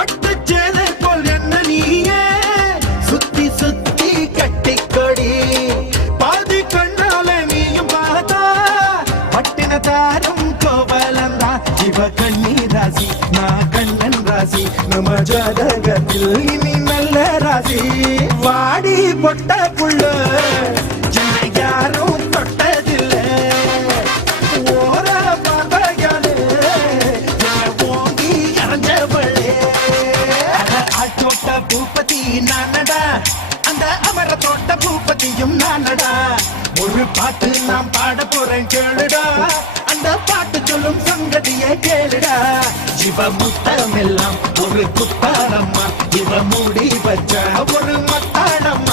பட்டு சேலை போல் என்ன நீயே சுத்தி சுத்தி கட்டிக்கொடி பாதி கண்ணால நீயும் பார்த்தா பட்டின தாரும் கோவலந்தா இவ கண்ணி ராசி நான் கண்ணன் ராசி நம்ம ஜாதகத்தில் இனி நல்ல ராசி வாடி பொட்ட புள்ள யாரும் தொட்டதில்ல ஓர பார்வையாலே ஓங்கி இறஞ்சவளே ஆட்டோட்ட பூபதி நானடா அந்த அமர தோட்ட பூபதியும் நானடா ஒரு பாட்டு நாம் பாட போறேன் கேளுடா அந்த பாட்டு சொல்லும் சங்கதியை கேளுடா இவ முத்தமெல்லாம் ஒரு குத்தாரம்மா இவ மூடி வச்ச ஒரு மத்தாடம்மா